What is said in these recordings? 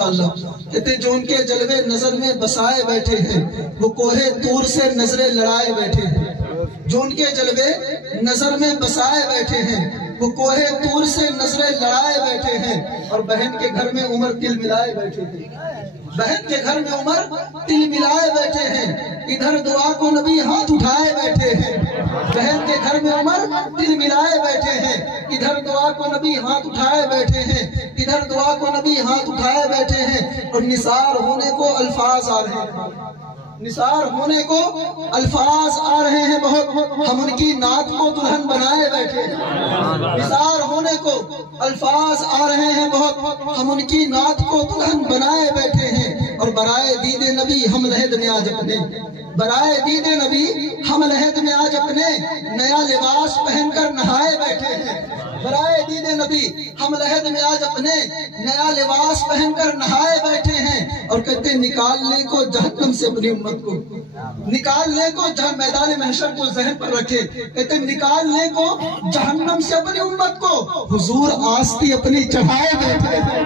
کہتے جو ان کے جلوے نظر میں بسائے بیٹھے ہیں وہ کوہ طور سے نظریں لڑائے بیٹھے ہیں. جو ان کے جلوے نظر میں بسائے بیٹھے ہیں وہ کوہ طور سے نظریں لڑائے بیٹھے ہیں. اور بہن کے گھر میں عمر تل ملائے بیٹھے ہیں. بہن کے گھر میں عمر تل ملائے بیٹھے ہیں. ادھر دعا کو نبی ہاتھ اٹھائے بیٹھے ہیں. بہن کے گھر میں عمر تل ملائے بیٹھے ہیں. ادھر دعا کو نبی ہاتھ اٹھائے بیٹھے ہیں. ادھر دعا کو نبی ہاتھ اٹھائے بیٹھے ہیں. اور نثار ہونے کو الفاظ آ رہے ہیں. نثار ہونے کو الفاظ آ رہے ہیں بہت. ہم ان کی نعت کو دلہن بنائے بیٹھے ہیں. نثار ہونے کو الفاظ آ رہے ہیں بہت. ہم ان کی نعت کو دلہن بنائے بیٹھے ہیں. اور برائے دید نبی ہم لہد میں آج اپنے برائے دید نبی ہم لہد میں آج اپنے نیا لباس پہن کر نہائے بیٹھے ہیں. برائے دید نبی ہم لہد میں آج اپنے نیا لباس پہن کر نہائے بیٹھے ہیں. اور کہتے نکالنے کو جہنم سے اپنی امت کو نکالنے کو میدان محشر کو ذہن پر رکھے. کہتے نکالنے کو جہنم سے اپنی امت کو حضور آستی اپنی چڑھائے بیٹھے ہیں.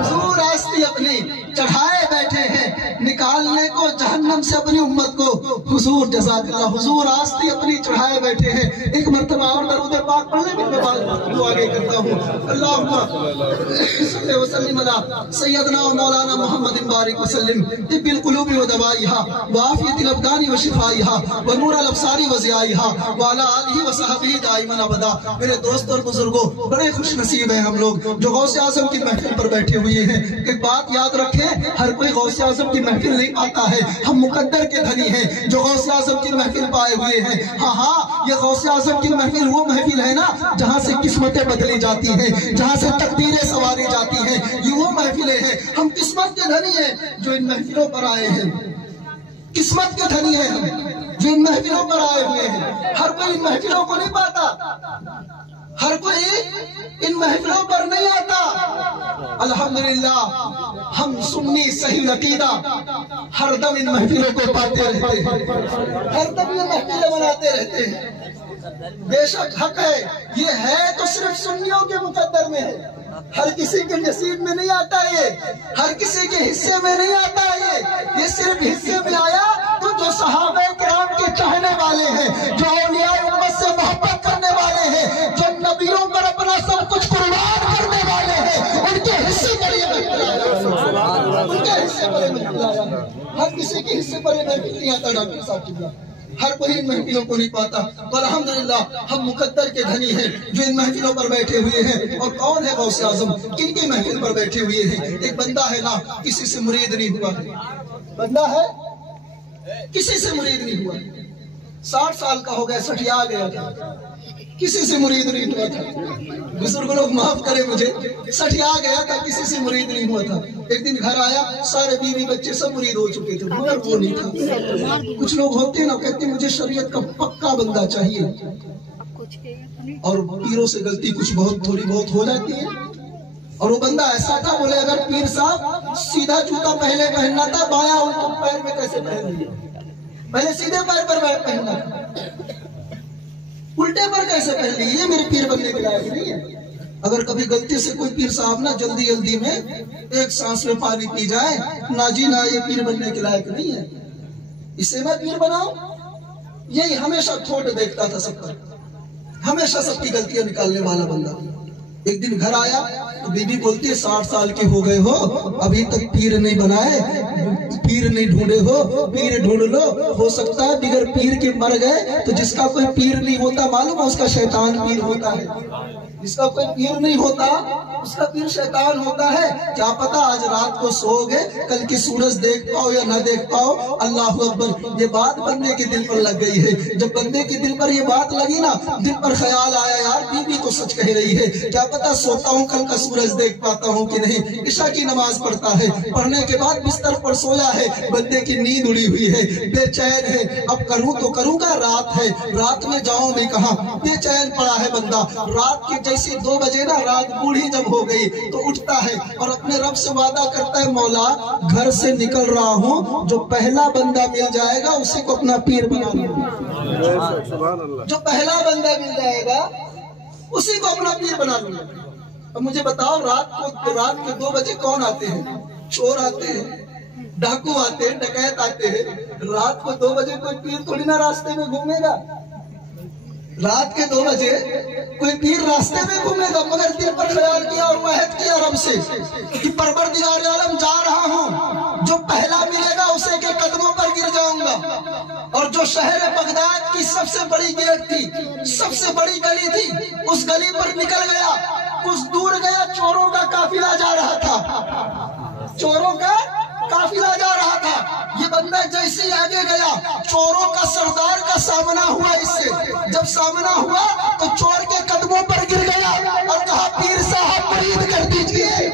حضور آستی اپنی چڑھائے بیٹھے ہیں. نکالنے کو جہنم سے اپنی امت کو حضور جزاک اللہ حضور آستی اپنی چڑھائے بیٹھے ہیں. ایک مرتبہ اور درود پاک پڑھنے کے بعد دعا آگے کرتا ہوں. اللہم صلی وسلم علی سیدنا و مولانا محمد بارک وسلم طب القلوب و دوائها وعافیت الابدان و شفائها و نور الابصار و ضیائها وعلی آلہ و صحبہ دائما ابدا. میرے دوست اور بزرگوں بڑے خوش نصیب ہیں ہم لوگ جو غوث اعظم کی محفل پر بیٹھے ہوئے ہیں. ایک بات یاد رکھیں ہر کوئی غوث اعظم کی محفل نہیں پاتا ہے. ہم مقدر کے دھنی ہیں جو غوث اعظم کی محفل پائے ہوئے ہیں. ہاں یہ غوث اعظم کی محفل وہ محفل ہے نا جہاں سے قسمتیں بدلی جاتی ہیں جہاں سے تقدیریں سواری جاتی ہیں. یہ وہ محفلیں ہیں. ہم قسمت کے دھنی ہیں جو ان محفلوں پر آئے ہیں. قسمت کے دھنی ہیں ہم جو ان محفلوں پر آئے ہوئے ہیں. ہر کوئی ان محفلوں کو نہیں پاتا. ہر کوئی ان محفلوں پر نہیں آتا. الحمدللہ ہم سنی صحیح عقیدہ ہر دم ان محفلوں کو پاتے رہتے ہیں. ہر دم یہ محفلیں مناتے رہتے ہیں. بے شک حق ہے یہ ہے تو صرف سنیوں کے مقدر میں ہے. ہر کسی کے نصیب میں نہیں آتا. یہ ہر کسی کے حصے میں نہیں آتا. یہ صرف حصے میں آیا تو جو صحابہ کرام کے چاہنے والے ہیں جو اولیاء امت سے محبت کرنے والے ہیں جو نبیوں پر اپنا سب کچھ قربان کرنے والے ہیں ان کے حصے پر یہ محفل آیا. ان کے حصے پر یہ محفل آیا. ہر کسی کے حصے پر یہ محفل نہیں آتا. ڈاکٹر صاحب کی بات ہر کوئی ان محفلوں کو نہیں پاتا. الحمدللہ ہم مقدر کے دھنی ہیں جو ان محفلوں پر بیٹھے ہوئے ہیں. اور کون ہے غوث اعظم کن کی محفل پر بیٹھے ہوئے ہیں. ایک بندہ ہے نا کسی سے مرید نہیں ہوا ہے. بندہ ہے کسی سے مرید نہیں ہوا. 60 سال کا ہو گیا سٹیا گیا تھا کسی سے مرید نہیں ہوا تھا. بزرگ لوگ معاف کرے مجھے سٹیا گیا تھا کسی سے مرید نہیں ہوا تھا. ایک دن گھر آیا سارے بیوی بچے سب مرید ہو چکے تھے مگر وہ نہیں تھا. کچھ لوگ ہوتے نا کہتے مجھے شریعت کا پکا بندہ چاہیے اور پیروں سے غلطی کچھ بہت تھوڑی بہت ہو جاتی ہے. اور وہ بندہ ایسا تھا بولے اگر پیر صاحب سیدھا جوتا پہلے پہننا تھا بایا الٹا پیر میں کیسے پہن لیا. پہلے سیدھے پیر پر پہننا الٹے پر کیسے پہن لی. یہ میرے پیر بننے کے لائق نہیں ہے. اگر کبھی غلطی سے کوئی پیر صاحب نا جلدی جلدی میں ایک سانس میں پانی پی جائے نا جی نا یہ پیر بننے کے لائق نہیں ہے. اسے میں پیر بناؤں. یہی ہمیشہ تھوٹ دیکھتا تھا سب کا ہمیشہ سب کی غلطیاں نکالنے والا بندہ. ایک دن گھر آیا تو بی بی بولتی ہے 60 سال کے ہو گئے ہو ابھی تک پیر نہیں بنائے پیر نہیں ڈھونڈے ہو. پیر ڈھونڈ لو. ہو سکتا ہے بغیر پیر کے مر گئے تو جس کا کوئی پیر نہیں ہوتا معلوم ہے اس کا شیطان پیر ہوتا ہے. جس کا کوئی پیر نہیں ہوتا اس کا پیر شیطان ہوتا ہے. کیا پتا آج رات کو سو گے کل کی سورج دیکھ پاؤ یا نہ دیکھ پاؤ. اللہ اکبر. یہ بات بندے کے دل پر لگ گئی ہے. جب بندے کے دل پر یہ بات لگی نا دل پر خیال آیا یار بی بی تو سچ کہہ رہی ہے. کیا پتا سوتا ہوں کل کا سورج دیکھ پاتا ہوں کہ نہیں. عشاء کی نماز پڑھتا ہے. پڑھنے کے بعد بستر پر سویا ہے. بندے کی نیند اڑی ہوئی ہے بے چین ہے. اب کروں تو کروں گا رات ہے رات میں جاؤں نہیں کہاں. بے چین پڑا ہے بندہ. رات کے جیسے 2 بجے نا رات بوڑھی جب ہو گئی تو اٹھتا ہے اور اپنے رب سے وعدہ کرتا ہے مولا گھر سے نکل رہا ہوں جو پہلا بندہ مل جائے گا اسی کو اپنا پیر بنا لوں. جو پہلا بندہ مل جائے گا اسی کو اپنا پیر بنا لوں. اب مجھے بتاؤ رات کے 2 بجے کون آتے ہیں. चोर आते हैं, डाकू आते हैं, डकैत आते हैं। रात को 2 बजे कोई पीर थोड़ी ना रास्ते में घूमेगा। रात के 2 बजे कोई पीर रास्ते में घूमेगा, मगर दिल पर ख्याल किया और महद किया रब से कि परवरदिगार आलम जा रहा हूँ, जो पहला मिलेगा उसे के कदमों पर गिर जाऊंगा। और जो शहर बगदाद की सबसे बड़ी गेट थी, सबसे बड़ी गली थी, उस गली पर निकल गया। कुछ दूर गया, चोरों का काफिला जा रहा था, चोरों का काफिला जा रहा था। ये बंदा जैसे ही आगे गया, चोरों का सरदार का सामना हुआ इससे। जब सामना हुआ तो चोर के कदमों पर गिर गया और कहा, पीर साहब मुरीद कर दीजिए,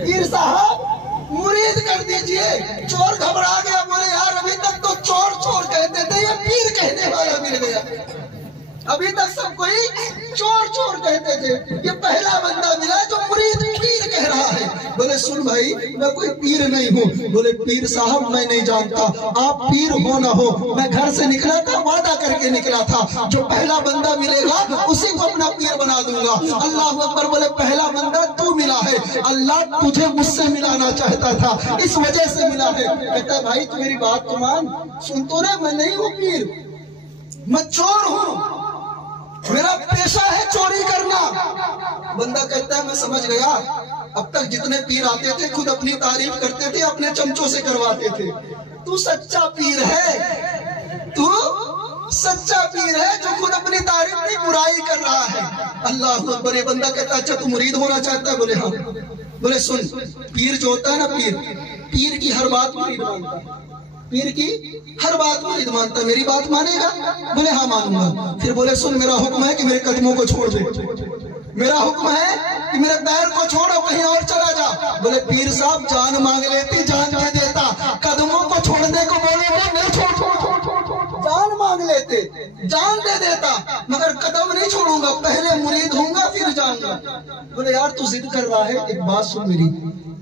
पीर साहब मुरीद कर दीजिए। चोर घबरा गया, बोले यार अभी तक तो चोर चोर कहते थे, ये पीर कहने वाला मिल गया। अभी तक सब कोई चोर चोर कहते थे, ये पहला बंदा मिला जो मुरीद पीर कह रहा है। बोले सुन भाई, मैं कोई पीर नहीं हूँ। बोले पीर साहब मैं नहीं जानता, आप पीर हो ना हो, मैं घर से निकला था, वादा करके निकला था, जो पहला बंदा मिलेगा उसी को अपना पीर बना दूंगा। अल्लाह अकबर। बोले पहला बंदा तू मिला है, अल्लाह तुझे मुझसे मिलाना चाहता था, इस वजह से मिला है। कहता है भाई तू मेरी बात तो मान, सुन तो रहे, मैं नहीं हूँ पीर, मैं चोर हूँ, मेरा पेशा है चोरी करना। बंदा कहता है मैं समझ गया, अब तक जितने पीर आते थे खुद अपनी तारीफ करते थे, अपने चमचों से करवाते थे। तू सच्चा पीर है, तू सच्चा पीर है जो खुद अपनी तारीफ नहीं बुराई कर रहा है। अल्लाह अकबर। बंदा कहता अच्छा तू मुरीद होना चाहता है? बोले हाँ। बोले सुन, पीर जो होता है ना, पीर की हर बात मुरीद मानता है, पीर की हर बात मुरीद मानता है। मेरी बात मानेगा? बोले हाँ मानूंगा। फिर बोले सुन, मेरा हुक्म है कि मेरे कदमों को छोड़ दे, मेरा हुक्म है कि मेरे पैर को छोड़ो, कहीं और चला जा। बोले पीर साहब जान मांग लेती, जान दे देता, कदमों को छोड़ने को बोले नहीं छोड़, जान मांग लेते, जान दे देता, मगर कदम नहीं छोड़ूंगा, पहले मुरीद होऊंगा फिर जाऊंगा। बोले यार तू जिद कर रहा है, एक बात सुन मेरी।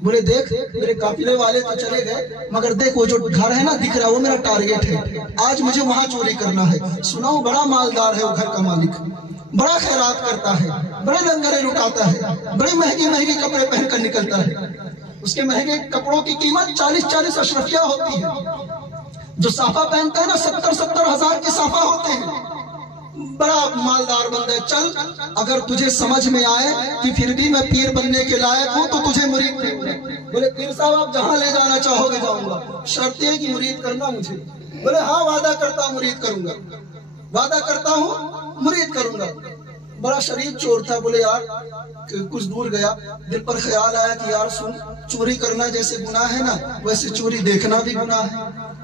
बोले देख मेरे काफिले वाले तो चले गए, मगर देख वो जो घर है ना दिख रहा है, वो मेरा टारगेट है, आज मुझे वहां चोरी करना है। सुना हूं बड़ा मालदार है वो घर का मालिक, बड़ा खैरात करता है, बड़े लंगरे लुटाता है, बड़े महंगे महंगे कपड़े पहनकर निकलता है। उसके महंगे कपड़ों की कीमत 40-40 अशरफिया होती है। जो साफा पहनता है ना 70-70 हजार के साफा होते हैं। बड़ा मालदार बंदा है। चल अगर तुझे समझ में आए कि फिर भी मैं पीर बनने के लायक हूँ तो तुझे मुरीद करना। बोले पीर साहब आप जहाँ ले जाना चाहोगे जाऊंगा, शर्त है कि मुरीद करना मुझे। बोले हाँ वादा करता हूँ मुरीद करूंगा, वादा करता हूँ मुरीद करूंगा। बड़ा शरीफ चोर था। बोले यार कुछ दूर गया, दिल पर ख्याल आया कि यार सुन, चोरी करना जैसे गुनाह है ना, वैसे चोरी देखना भी गुनाह है।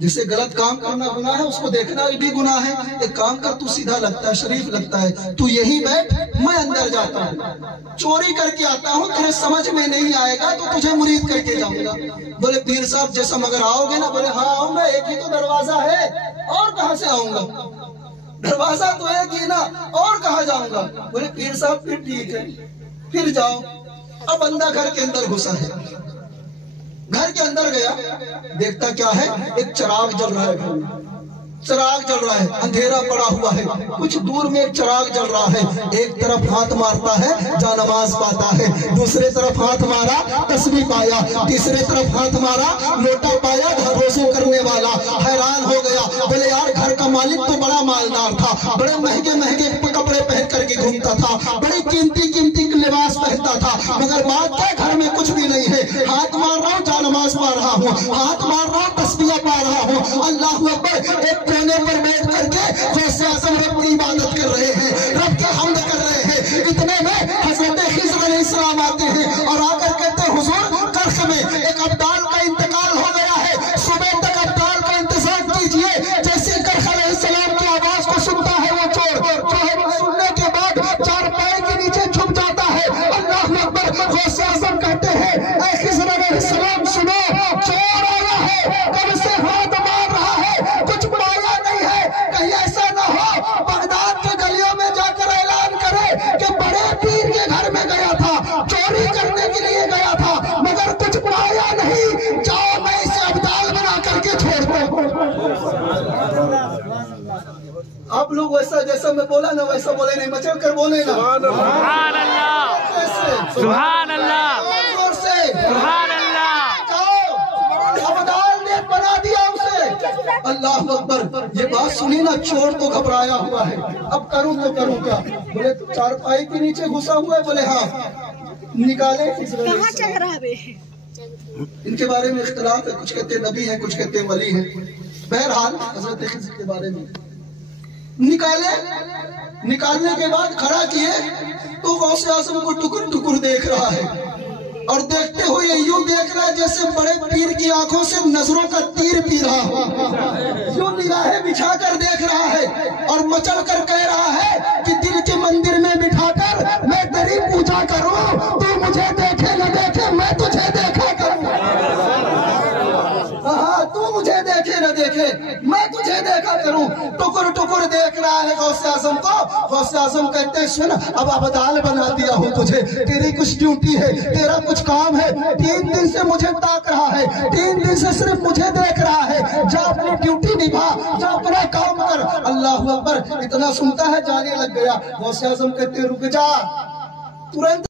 जिसे गलत काम करना गुनाह है उसको देखना भी गुनाह है। एक काम कर, तू सीधा लगता है, शरीफ लगता है, तू यही बैठ, मैं अंदर जाता हूँ, चोरी करके आता हूँ, तेरे समझ में नहीं आएगा तो तुझे मुरीद करके जाऊंगा। बोले पीर साहब जैसा मगर आओगे ना? बोले हाँ आऊंगा, एक ही तो दरवाजा है, और कहाँ से आऊंगा, दरवाजा तो एक ही ना, और कहाँ जाऊंगा। बोले पीर साहब फिर ठीक है, फिर जाओ। अब बंदा घर के अंदर घुसा है, घर के अंदर गया, देखता क्या है, एक चिराग जल रहा है, घर में चिराग जल रहा है, अंधेरा पड़ा हुआ है, कुछ दूर में एक चिराग जल रहा है। एक तरफ हाथ मारता है जा नमाज पाता है, दूसरे तरफ हाथ मारा तस्बीह पाया, तीसरे तरफ हाथ मारा लोटा पाया रोज़ू करने वाला। हैरान हो गया। बोले यार घर का मालिक तो बड़ा मालदार था, बड़े महंगे महंगे कपड़े पहन करके घूमता था, बड़े कीमती कीमती लिबास पहनता था, मगर बात क्या, घर में कुछ भी नहीं है। हाथ मार रहा हूँ जा नमाज पा रहा हूँ, हाथ मार रहा हूँ तस्बीह पा रहा हूँ। अल्लाह अकबर। एक कोने पर बैठ करके गौसे आज़म रब की इबादत कर रहे हैं, रब की हम्द कर रहे हैं। इतने में हज़रत खिज़र अलैहिस्सलाम आते हैं और आकर कहते हैं हुजूर कर्ख में एक अब्दाल का इंतकाल हो गया है, सुबह तक अब्दाल का इंतजार कीजिए। जैसे कर्ख अलैहिस्सलाम की आवाज को सुनता है वो चोर, सुनने के बाद चार पाए के नीचे छुप जाता है। अल्लाह अकबर। गौसे आज़म कहते हैं ऐ खिज़र अलैहिस्सलाम सुनो, चोर आया है, कब से हाथ मार रहा है, कुछ पाया नहीं है, कहीं ऐसा ना हो बगदाद के गलियों में जाकर ऐलान करे कि बड़े पीर के घर में गया था, चोरी करने के लिए गया था, मगर कुछ पाया नहीं, जाओ मैं इसे अब्दाल बना करके छोड़ दूं। आप लोग वैसा जैसा मैं बोला ना वैसा बोले नहीं, मचल कर बोले ना सुभान अल्लाह, सुभान अल्लाह, सुभान अल्लाह। अल्लाह अकबर। ये बात सुनी ना, चोर तो घबराया हुआ है, अब करूं तो करूं क्या। बोले चारपाई के नीचे घुसा हुआ है, बोले हाँ, निकाले। कहाँ चल रहा है? इनके बारे में इख्तिलाफ है, कुछ कहते नबी हैं, कुछ कहते वली हैं। बहरहाल हजरत खिज़र के बारे में निकाले, निकालने के बाद खड़ा किए तो गौसे आज़म को टुकुर टुकुर देख रहा है, और देखते हुए यूं देख रहा है जैसे बड़े पीर की आंखों से नजरों का तीर पी रहा हो। यूं निगाहें बिछा कर देख रहा है और मचल कर कह रहा है कि दिल के मंदिर में बिठाकर मैं तेरी पूजा करूं, तू मुझे देखे न देखे मैं तुझे देखा करूं। हाँ, तू मुझे देखे न देखे मैं तुझे देखा करूं। टुकुर टुकुर देख रहा है गौसे आज़म को। गौसे आज़म कहते हैं सुन, अब अबदाल बना दिया हूं तुझे, तेरी कुछ ड्यूटी है, तेरा कुछ काम है। 3 दिन से मुझे ताक रहा है, 3 दिन से सिर्फ मुझे देख रहा है, जा अपनी ड्यूटी निभा, जा अपना काम कर। अल्लाह अकबर। इतना सुनता है जाने लग गया। गौसे आज़म कहते रुक जा, तुरंत